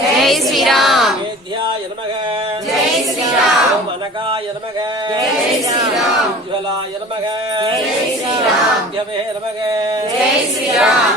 జై శ్రీరామ్ జై శ్రీరామ్ వనకాయ నమగ జై శ్రీరామ్ ఉజ్వలాయ నమగ జై శ్రీరామ్ జమే నమగ జై శ్రీరామ్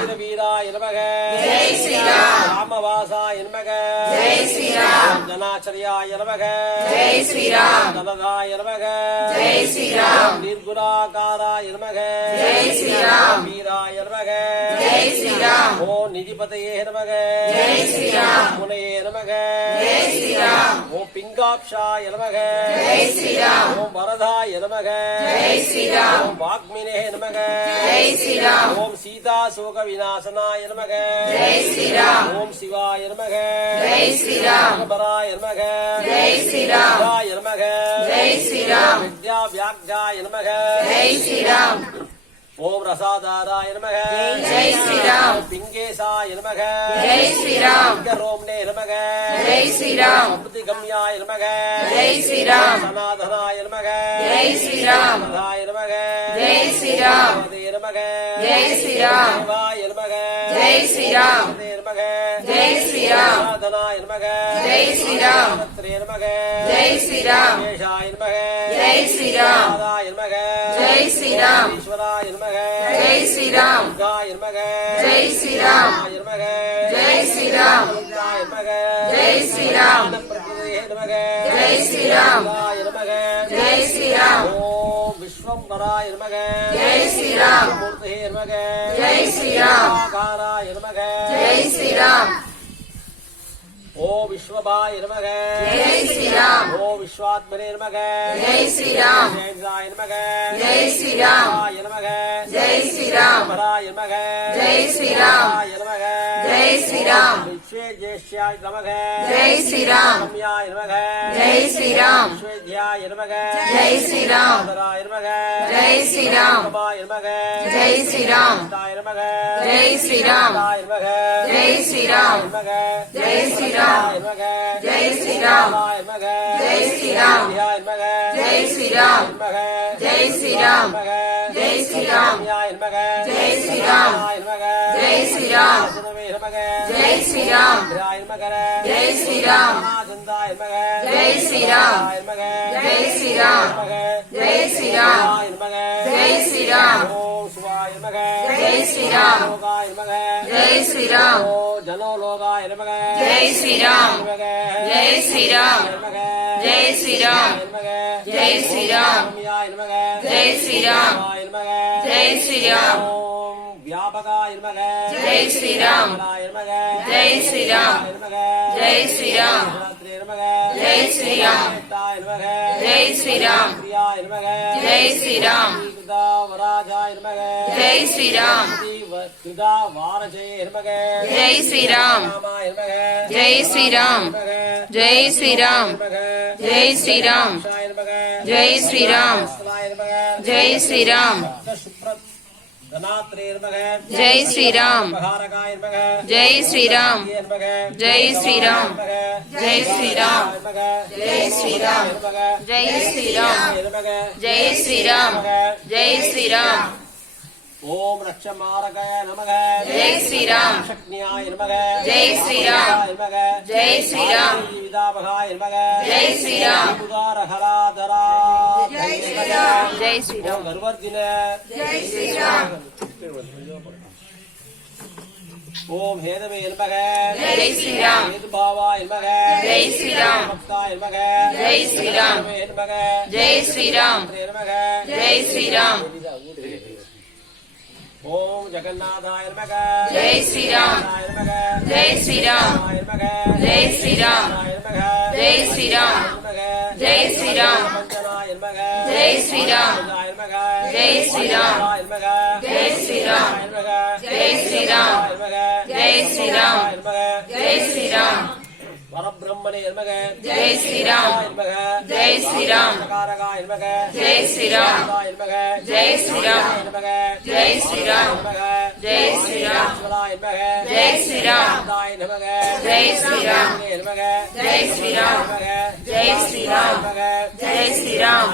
ஜெய் ஸ்ரீராம் ஓம் நிதிபதையே நமக ஜெய் ஸ்ரீராம் முனையே நமக ஜெய் ஸ்ரீராம் ஓம் பிங்காப்ஷாய நமக ஜெய் ஸ்ரீராம் ஓம் வரதாய நமக ஜெய் ஸ்ரீராம் ஓம் வாக்மினே நமக ஜெய் ஸ்ரீராம் ஓம் சீதா சோக விநாசனாய வித்யா வியாக்ஜாய நமக ஜெய் ஸ்ரீராம் ஓம் ரசாதாராய நமக ஜெய் ஸ்ரீராம் பிங்கேசாய நமக ஜெய் ஸ்ரீராம் ரோம்னே நமக ஜெய் ஸ்ரீராம் அப்திகம்யாய நமக ஜெய் ஸ்ரீராம் சனாதனாய நமக ஜெய் ஸ்ரீராம் ராய நமக ஜெய் ஸ்ரீராம் ஹதே நமக ஜெய் ஸ்ரீராம் சிவாய நமக ஜெய் ஸ்ரீராம் ஹதே நமக ஜெய் ஸ்ரீராம் சனாதனாய நமக ஜெய் ஸ்ரீராம் பத்ரே நமக ஜெய் ஸ்ரீராம் கேஷாய நமக ஜெய் ஸ்ரீராம் ராய நமக ஜெய் ஸ்ரீராம் ஈஸ்வராய நமக ஸ்ரீராம். ஜெய் ஸ்ரீராம். ஜெய் ஸ்ரீராம். ஜெய் ஸ்ரீராம். ஜெய் ஸ்ரீராம். ஜெய் ஸ்ரீராம். விஸ்வம்பராய நமக ஜெய் ஸ்ரீராம். மூர்த்தே நமக ஜெய் ஸ்ரீராம். காராய நமக ஜெய் ஸ்ரீராம். ஓ விஸ்வபாய நமக. ஜெய் ஸ்ரீராம். ஓ விஸ்வாத்மனே நமக. ஜெய் ஸ்ரீராம். ஜெயந்தாய நமக. ஜெய் ஸ்ரீராம். நமக. ஜெய் ஸ்ரீராம். நமக. ஜெய் ஸ்ரீராம். நமக. ஜெய் ஸ்ரீராம். రాయ నమః జై శ్రీరామ్ రమ్యాయ నమః జై శ్రీరామ్ విశ్వేధ్యాయ నమః జై శ్రీరామ్ రాయ నమః జై శ్రీరామ్ రమాయ నమః జై శ్రీరామ్ రాయ నమః జై శ్రీరామ్ రాయ నమః జై శ్రీరామ్ జై శ్రీరామ్ జై శ్రీరామ్ రాయ నమః జై శ్రీరామ్ ధ్యాయ నమః జై శ్రీరామ్ జై శ్రీరామ్ జై శ్రీరామ్ ధ్యాయ జై శ్రీరామ్ జై శ్రీరామ్ मग जय श्री राम राय मग जय श्री राम महाजंदाय मग जय श्री राम राय मग जय श्री राम मग जय श्री राम राय मग जय श्री राम ओम शिवाय मग जय श्री राम लोकाय मग जय श्री राम जनो लोकाय मग जय श्री राम जय श्री राम जय श्री राम जय श्री राम जय श्री राम जय श्री राम व्यापकायर्मग जय श्री राम जय श्री राम जय श्री राम जय श्री राम जय श्री राम जय श्री राम जय श्री राम जय श्री राम जय श्री राम जय श्री राम जय श्री राम जय श्री राम जय श्री राम ధనాత్రే నమః జై శ్రీరామ్ మహారకాయ నమః జై శ్రీరామ్ నమః జై శ్రీరామ్ జై శ్రీరామ్ నమః జై శ్రీరామ్ నమః జై శ్రీరామ్ నమః జై శ్రీరామ్ జై శ్రీరామ్ ఓం రక్షమారకాయ నమః జై శ్రీరామ్ శక్న్యాయ నమః జై శ్రీరామ్ నమః జై శ్రీరామ్ జీవితాపహాయ నమః జై శ్రీరామ్ ఉదారహరాధరా జై శ్రీరామ్ జై శ్రీరామ్ జై శ్రీరామ్ ఓం హేదవే నమః జై శ్రీరామ్ హేతుభావాయ నమః జై శ్రీరామ్ భక్తాయ నమః జై శ్రీరామ్ నమః జై శ్రీరామ్ నమః జై శ్రీరామ్ ఓం జగన్నాథాయ నమః జై శ్రీరామ్ నమః జై శ్రీరామ్ నమః జై శ్రీరామ్ నమః జై శ్రీరామ్ జై శ్రీరామ్ జై శ్రీరామ్ జై శ్రీరామ్ జై శ్రీరామ్ జై శ్రీరామ్ జై శ్రీరామ్ జై శ్రీరామ్ పరబ్రహ్మణే నమః జై శ్రీరామ్ జై శ్రీరామ్ జై శ్రీరామ్ జై శ్రీరామ్ జై శ్రీరామ్ జై శ్రీరామ్ జై శ్రీరామ్ జై శ్రీరామ్ జై శ్రీరామ్ జై శ్రీరామ్ జై శ్రీరామ్